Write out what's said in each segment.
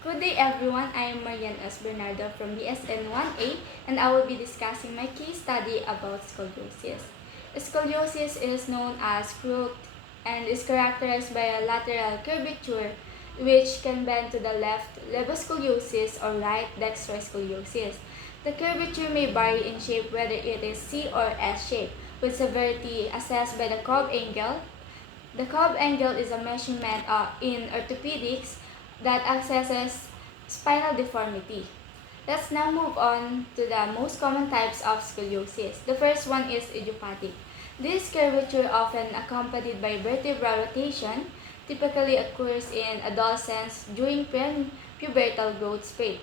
Good day everyone, I am Marian S. Bernardo from BSN 1A and I will be discussing my case study about scoliosis. Scoliosis is known as growth and is characterized by a lateral curvature which can bend to the left levoscoliosis or right dextroscoliosis. The curvature may vary in shape whether it is C or S shape, with severity assessed by the Cobb angle. The Cobb angle is a measurement in orthopedics that assesses spinal deformity. Let's now move on to the most common types of scoliosis. The first one is idiopathic. This curvature, often accompanied by vertebral rotation, typically occurs in adolescents during pubertal growth spurt.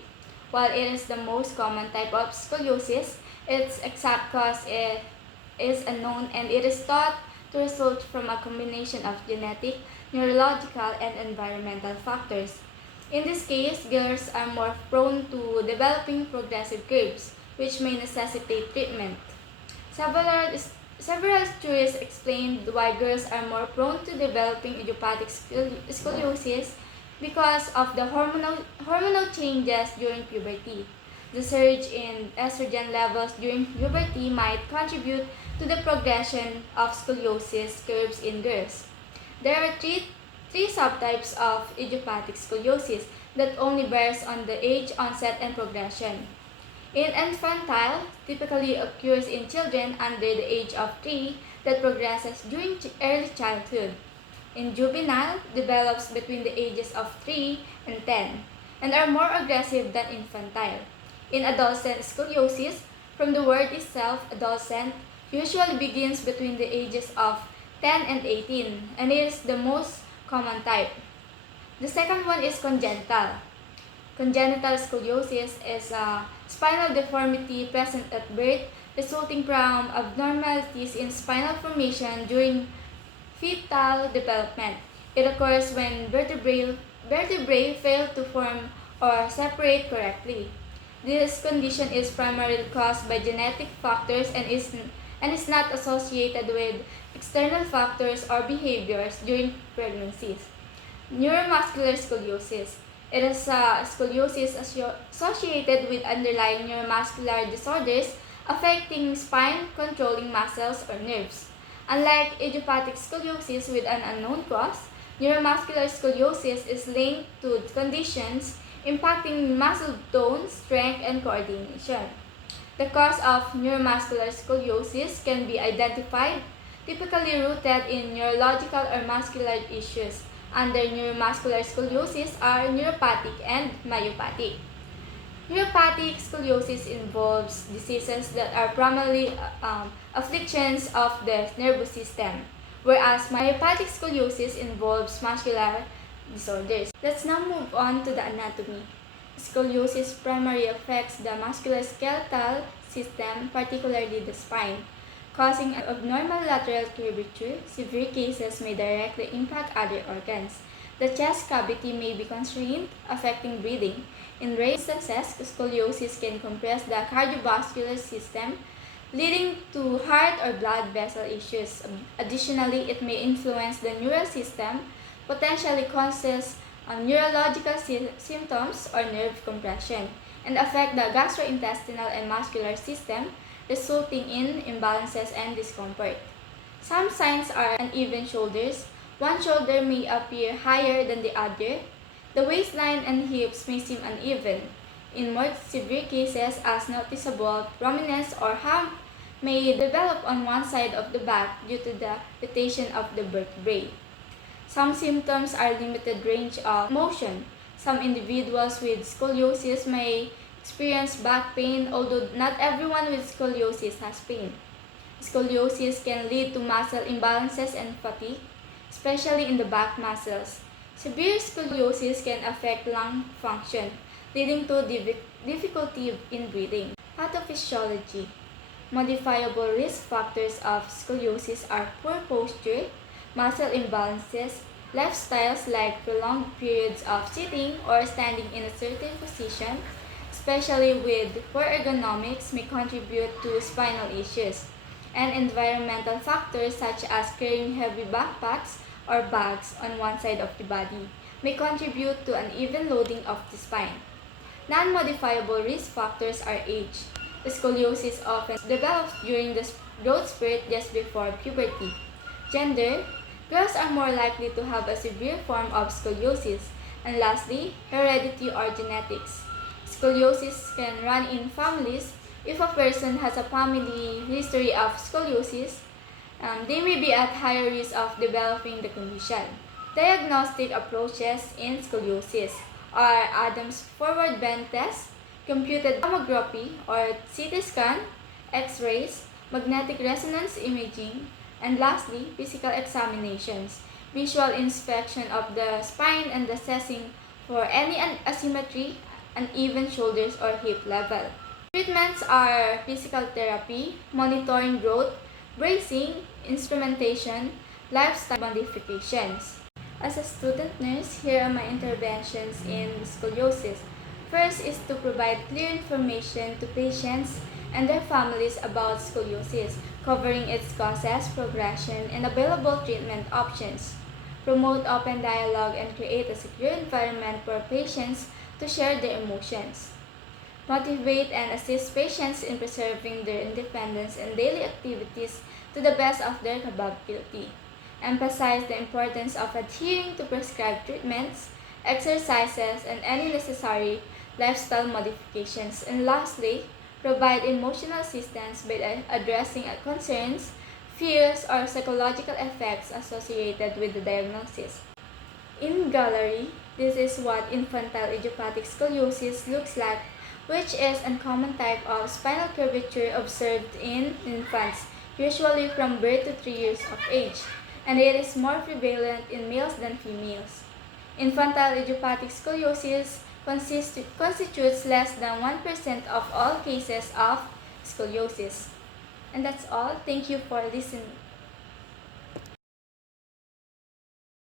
While it is the most common type of scoliosis, its exact cause is unknown and it is thought to result from a combination of genetic, neurological, and environmental factors. In this case, girls are more prone to developing progressive curves, which may necessitate treatment. Several studies explain why girls are more prone to developing idiopathic scoliosis because of the hormonal changes during puberty. The surge in estrogen levels during puberty might contribute to the progression of scoliosis curves in girls. There are three subtypes of idiopathic scoliosis that only bears on the age, onset, and progression. In infantile, typically occurs in children under the age of 3 that progresses during early childhood. In juvenile, develops between the ages of 3 and 10 and are more aggressive than infantile. In adolescent scoliosis, from the word itself, adolescent usually begins between the ages of 10 and 18 and is the most common type. The second one is congenital. Congenital scoliosis is a spinal deformity present at birth resulting from abnormalities in spinal formation during fetal development. It occurs when vertebrae fail to form or separate correctly. This condition is primarily caused by genetic factors and is not associated with external factors or behaviors during pregnancies. Neuromuscular scoliosis. It is a scoliosis associated with underlying neuromuscular disorders affecting spine-controlling muscles or nerves. Unlike idiopathic scoliosis with an unknown cause, neuromuscular scoliosis is linked to conditions impacting muscle tone, strength, and coordination. The cause of neuromuscular scoliosis can be identified, typically rooted in neurological or muscular issues. Under neuromuscular scoliosis are neuropathic and myopathic. Neuropathic scoliosis involves diseases that are primarily afflictions of the nervous system, whereas myopathic scoliosis involves muscular disorders. Let's now move on to the anatomy. Scoliosis primarily affects the musculoskeletal system, particularly the spine, causing abnormal lateral curvature. Severe cases may directly impact other organs. The chest cavity may be constrained, affecting breathing. In rare instances, scoliosis can compress the cardiovascular system, leading to heart or blood vessel issues. Additionally, it may influence the neural system, potentially causes neurological symptoms or nerve compression, and affect the gastrointestinal and muscular system, resulting in imbalances and discomfort. Some signs are uneven shoulders. One shoulder may appear higher than the other. The waistline and hips may seem uneven. In more severe cases, as noticeable prominence or hump may develop on one side of the back due to the rotation of the vertebrae. Some symptoms are limited range of motion. Some individuals with scoliosis may experience back pain, although not everyone with scoliosis has pain. Scoliosis can lead to muscle imbalances and fatigue, especially in the back muscles. Severe scoliosis can affect lung function, leading to difficulty in breathing. Pathophysiology. Modifiable risk factors of scoliosis are poor posture, muscle imbalances, lifestyles like prolonged periods of sitting or standing in a certain position, especially with poor ergonomics, may contribute to spinal issues, and environmental factors such as carrying heavy backpacks or bags on one side of the body, may contribute to uneven loading of the spine. Non-modifiable risk factors are age. Scoliosis often develops during the growth spurt just before puberty. Gender, girls are more likely to have a severe form of scoliosis. And lastly, heredity or genetics. Scoliosis can run in families. If a person has a family history of scoliosis, they may be at higher risk of developing the condition. Diagnostic approaches in scoliosis are Adams forward bend test, computed tomography or CT scan, X-rays, magnetic resonance imaging, and lastly, physical examinations, visual inspection of the spine and assessing for any asymmetry, uneven shoulders or hip level. Treatments are physical therapy, monitoring growth, bracing, instrumentation, lifestyle modifications. As a student nurse, here are my interventions in scoliosis. First is to provide clear information to patients and their families about scoliosis, covering its causes, progression, and available treatment options. Promote open dialogue and create a secure environment for patients to share their emotions. Motivate and assist patients in preserving their independence and daily activities to the best of their capability. Emphasize the importance of adhering to prescribed treatments, exercises, and any necessary lifestyle modifications. And lastly, provide emotional assistance by addressing concerns, fears, or psychological effects associated with the diagnosis. In gallery, this is what infantile idiopathic scoliosis looks like, which is a common type of spinal curvature observed in infants, usually from birth to 3 years of age, and it is more prevalent in males than females. Infantile idiopathic scoliosis constitutes less than 1% of all cases of scoliosis. And that's all. Thank you for listening.